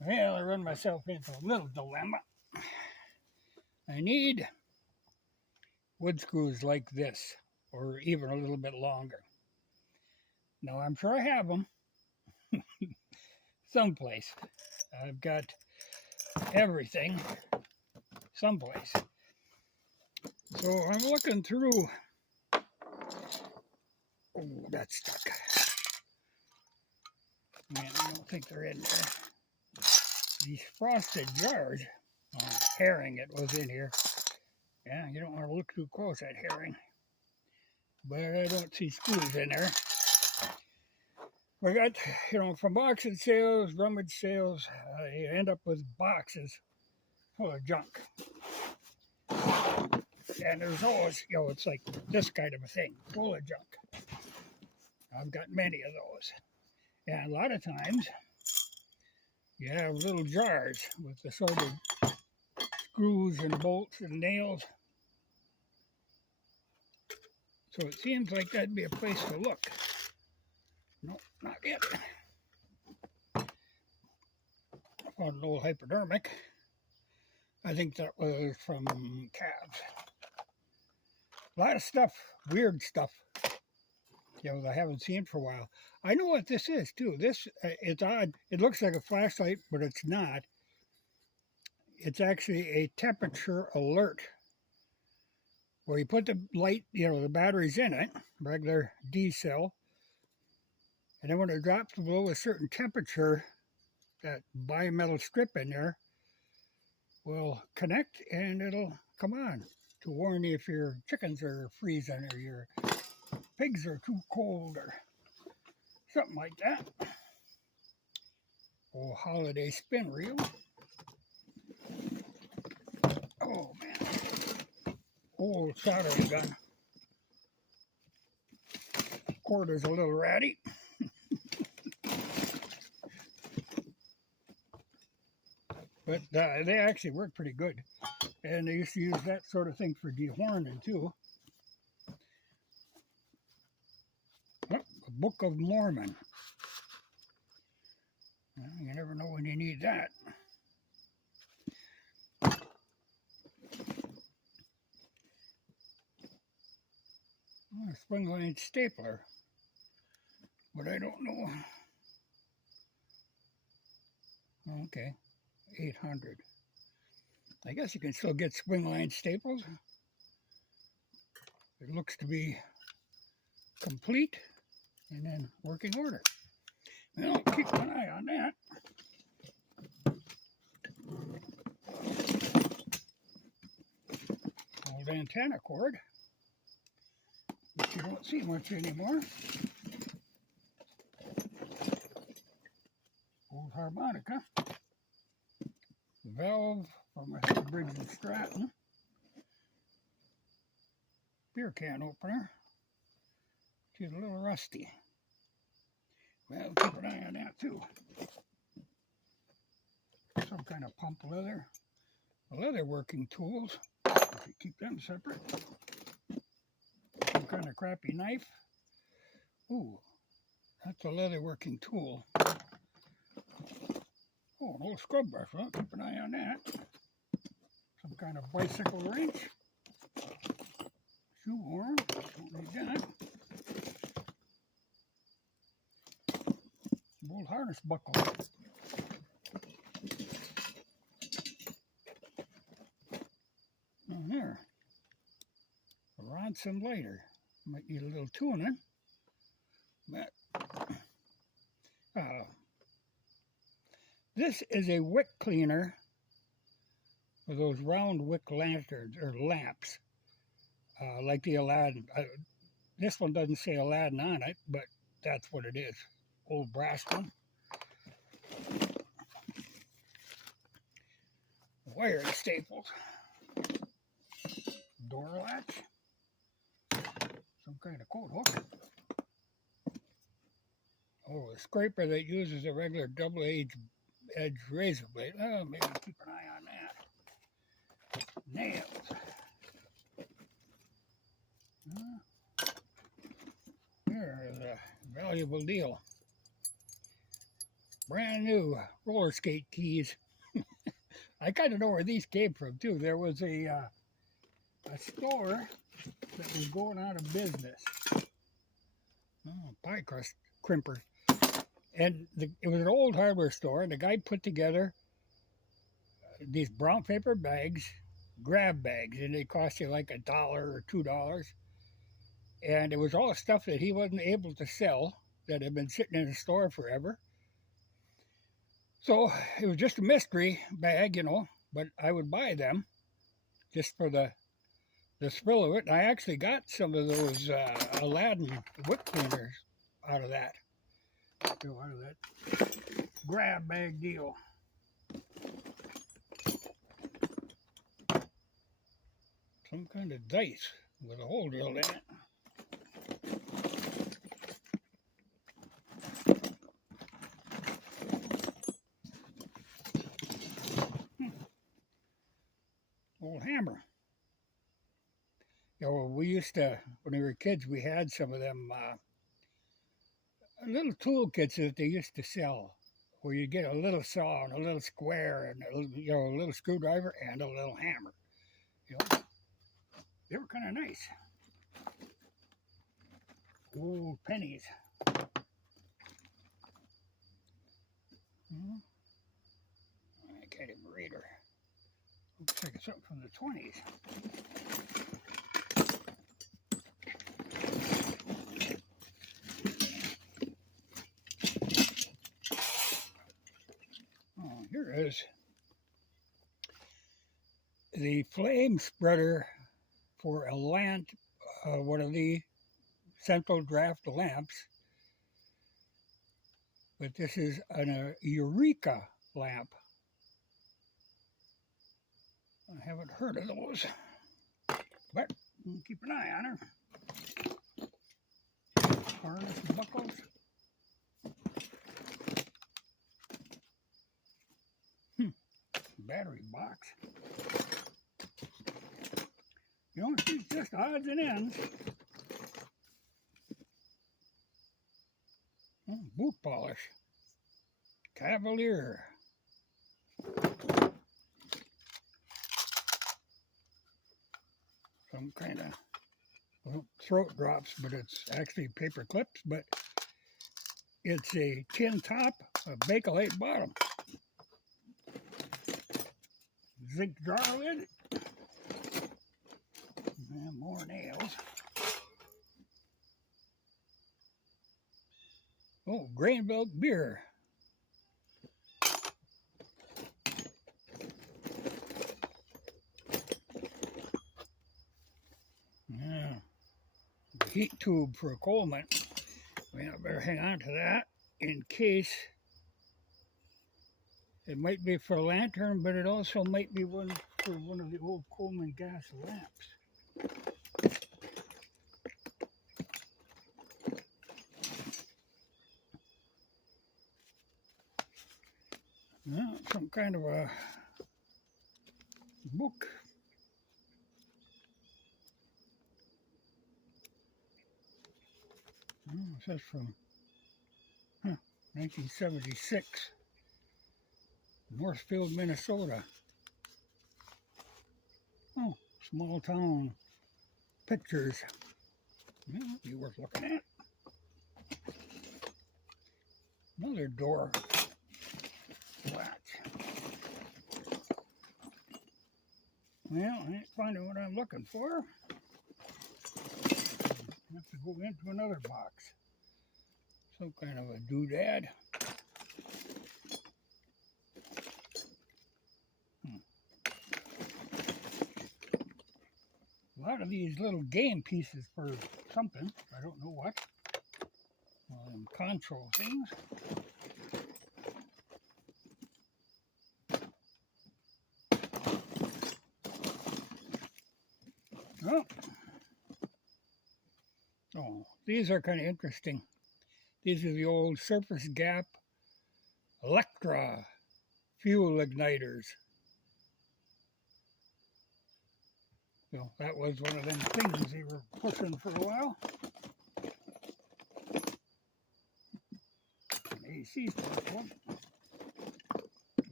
Well, I run myself into a little dilemma. I need wood screws like this, or even a little bit longer. Now, I'm sure I have them someplace. I've got everything someplace. So I'm looking through. Oh, that's stuck. Man, I don't think they're in there. These frosted jars. Oh, herring, it was in here. Yeah, you don't want to look too close at herring. But I don't see screws in there. We got, from auction sales, rummage sales, you end up with boxes full of junk. And there's always, it's like this kind of a thing, full of junk. I've got many of those. And a lot of times, you have little jars with the sort of screws and bolts and nails. So it seems like that'd be a place to look. Nope, not yet. I found an old hypodermic. I think that was from calves. A lot of stuff, weird stuff, that I haven't seen for a while. I know what this is, too. This, it's odd. It looks like a flashlight, but it's not. It's actually a temperature alert. Where you put the light, the batteries in it, regular D cell, and then when it drops below a certain temperature, that bimetal strip in there will connect and it'll come on to warn you if your chickens are freezing or your pigs are too cold or something like that. Old holiday spin reel. Oh man. Old soldering gun. Cord is a little ratty. But they actually work pretty good. And they used to use that sort of thing for dehorning too. Oh, the Book of Mormon. Well, you never know when you need that. A spring-line stapler. But I don't know. Okay, 800. I guess you can still get spring-line staples. It looks to be complete and in working order. Well, I'll keep an eye on that. Old antenna cord, which you don't see much anymore. Old harmonica. Valve from a Briggs & Stratton. Beer can opener. She's a little rusty. Well, keep an eye on that too. Some kind of pump leather. Leather working tools. If you keep them separate. Some kind of crappy knife. Ooh, that's a leather working tool. Oh, an old scrub brush. Well, keep an eye on that. Some kind of bicycle wrench. Shoehorn. Don't need that. Old harness buckle. Oh, there. A Ronson lighter. Might need a little tuning. But this is a wick cleaner for those round wick lanterns or lamps, like the Aladdin. This one doesn't say Aladdin on it, but that's what it is. Old brass one. Wiring staples. Door latch. Some kind of coat hook. Oh, a scraper that uses a regular double-edged razor blade. Oh, maybe keep an eye on that. Nails. There is a valuable deal. brand new roller skate keys. I kind of know where these came from too. There was a store that was going out of business. Oh, pie crust crimper. And it was an old hardware store, and the guy put together these brown paper bags, grab bags, and they cost you like $1 or $2. And it was all stuff that he wasn't able to sell that had been sitting in the store forever. So it was just a mystery bag, you know, but I would buy them just for the thrill of it. And I actually got some of those Aladdin whip cleaners out of that. Out of that grab bag deal. Some kind of dice with a hole drilled in it. Old hammer. You know, we used to, when we were kids, we had some of them little toolkits that they used to sell, where you get a little saw and a little square and a little screwdriver and a little hammer. You know, they were kind of nice. Old pennies. I can't even read her. Looks like it's something from the 20s. Oh, here is the flame spreader for a lamp, one of the central draft lamps. But this is a Eureka lamp. I haven't heard of those, but we'll keep an eye on her. Harness and buckles. Battery box. You know, it's just odds and ends. Oh, boot polish. Cavalier. Some kind of, well, throat drops, but it's actually paper clips, but it's a tin top, a Bakelite bottom. Zinc jar lid. And more nails. Oh, grain milk beer. Yeah. The heat tube for a Coleman. Well, I better hang on to that in case. It might be for a lantern, but it also might be one for one of the old Coleman gas lamps. Well, some kind of a book. Oh, it says from 1976. Northfield, Minnesota. Oh, small town pictures. Well, be worth looking at. Another door latch. Well, I ain't finding what I'm looking for. I have to go into another box. Some kind of a doodad. A lot of these little game pieces for something. I don't know what. Control things. Oh, these are kind of interesting. These are the old Surface Gap Electra fuel igniters. Well, that was one of them things they were pushing for a while. An AC stuff one.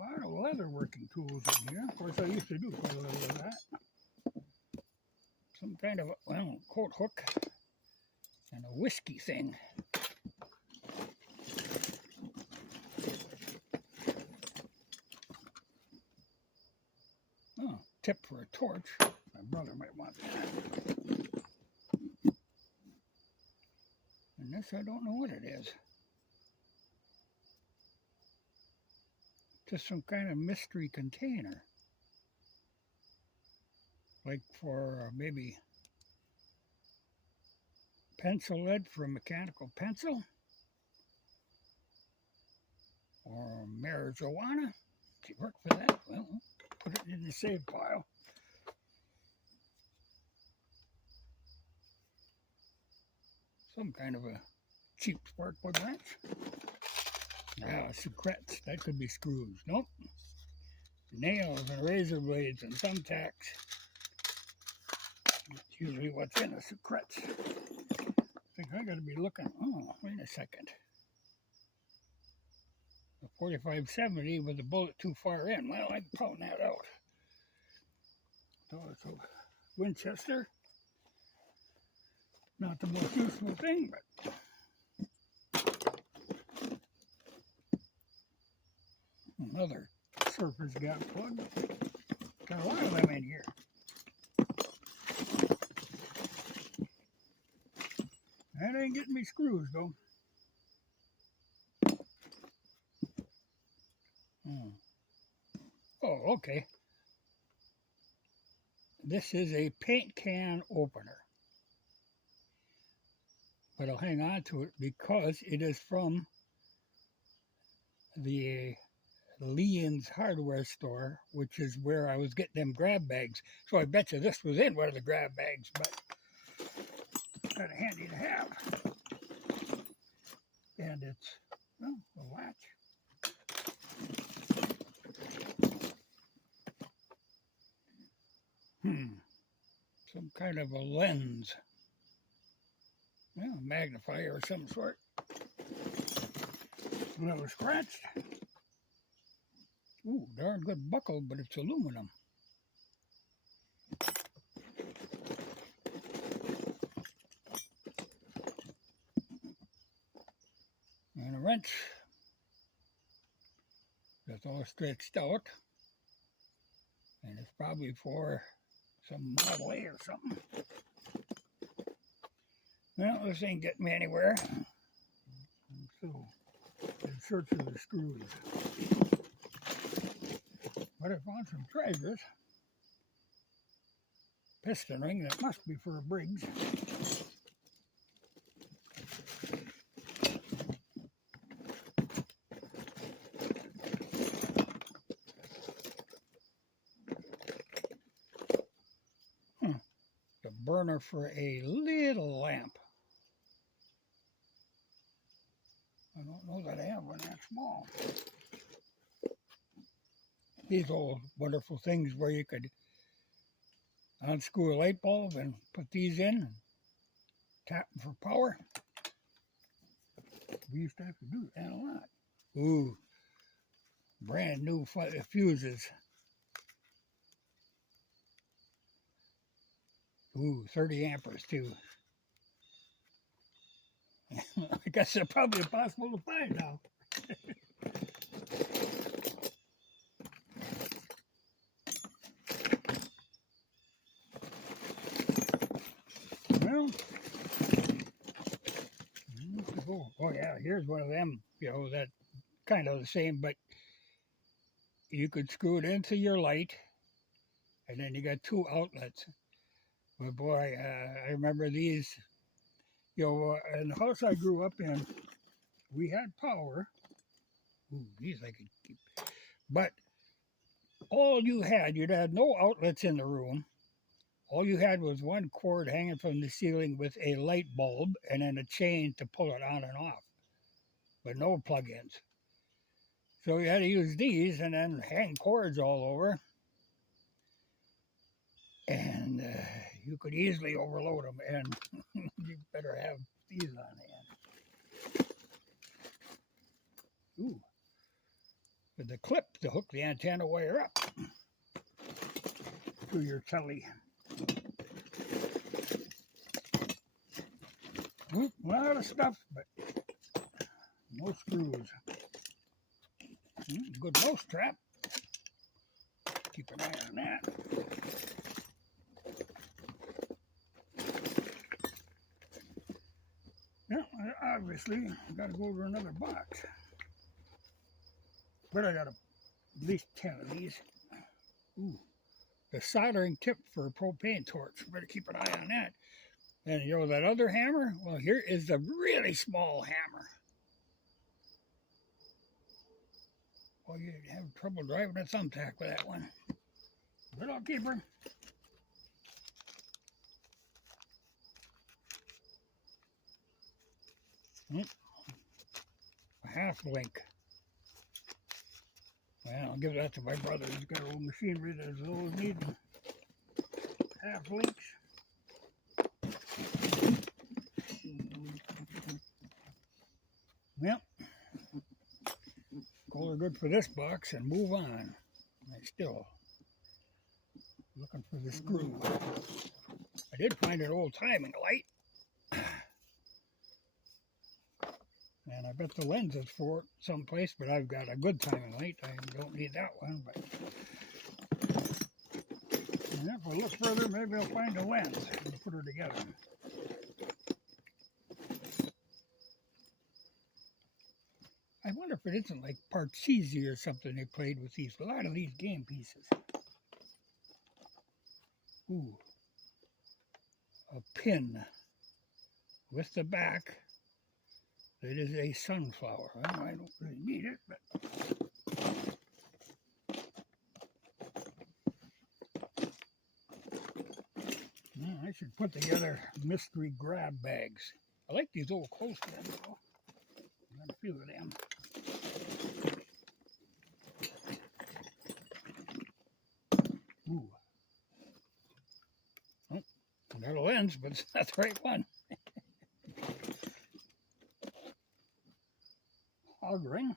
lot of leather working tools in here. Of course, I used to do quite a little of that. Some kind of, well, coat hook and a whiskey thing. Oh, tip for a torch. My brother might want that. And this, I don't know what it is. Just some kind of mystery container. Like for maybe pencil lead for a mechanical pencil. Or marijuana. Does it work for that? Well, put it in the save pile. Some kind of a cheap spark plug wrench. Ah, secrets. That could be screws. Nope. Nails and razor blades and thumbtacks. That's usually what's in a secrets. I think I gotta be looking. Oh, wait a second. A 4570 with the bullet too far in. Well, I can pound that out. So it's a Winchester. Not the most useful thing, but another surface gap plug. Got a lot of them in here. That ain't getting me screws though. Oh, okay. This is a paint can opener. But I'll hang on to it because it is from the Leon's hardware store, which is where I was getting them grab bags. So I bet you this was in one of the grab bags, but kind of handy to have. And it's, well, a latch. Some kind of a lens. Well, a magnifier of some sort. A little scratched. Ooh, darn good buckle, but it's aluminum. And a wrench. That's all stretched out. And it's probably for some Model A or something. Well, this ain't getting me anywhere. So, in search of the screws. But I found some treasures. Piston ring that must be for a Briggs. The burner for a little lamp. I don't know that I have one that small. These old wonderful things where you could unscrew a light bulb and put these in and tap them for power. We used to have to do that a lot. Ooh, brand new fuses. Ooh, 30 amperes too. I guess they're probably impossible to find now. Well, oh yeah, here's one of them, you know, that kind of the same, but you could screw it into your light, and then you got two outlets. But boy, I remember these, you know, in the house I grew up in, we had power. Ooh, these I could keep. But all you had, you'd had no outlets in the room. All you had was one cord hanging from the ceiling with a light bulb and then a chain to pull it on and off, but no plug-ins. So you had to use these and then hang cords all over. And you could easily overload them, and you better have these on hand. Ooh, with the clip to hook the antenna wire up to your telly. A lot of stuff, but no screws. Good mouse trap. Keep an eye on that. Now, obviously, I got to go to another box. But I got at least 10 of these. Ooh, the soldering tip for a propane torch. Better keep an eye on that. And you know that other hammer? Well, here is the really small hammer. Well, you'd have trouble driving a thumbtack with that one. But I'll keep her. A half link. Well, I'll give that to my brother. He's got old machinery that's always needing half links. Well, call her good for this box and move on. I'm still looking for the screw. I did find an old timing light. And I bet the lens is for it someplace, but I've got a good timing light. I don't need that one, but and if I look further, maybe I'll find a lens and put her together. I wonder if it isn't like Parcheesi or something they played with these. A lot of these game pieces. Ooh. A pin with the back. It is a sunflower. I don't really need it, but I should put together mystery grab bags. I like these old close ones, though. Got a few of them. Ooh. Oh, I got a lens, but it's not the right one. Hog ring.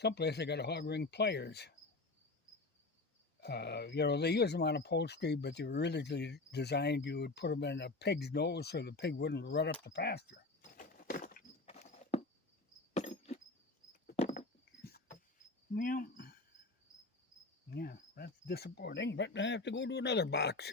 Someplace they got a hog ring pliers. You know, they use them on upholstery, but they were originally designed, you would put them in a pig's nose so the pig wouldn't run up the pasture. Yeah, that's disappointing, but I have to go to another box.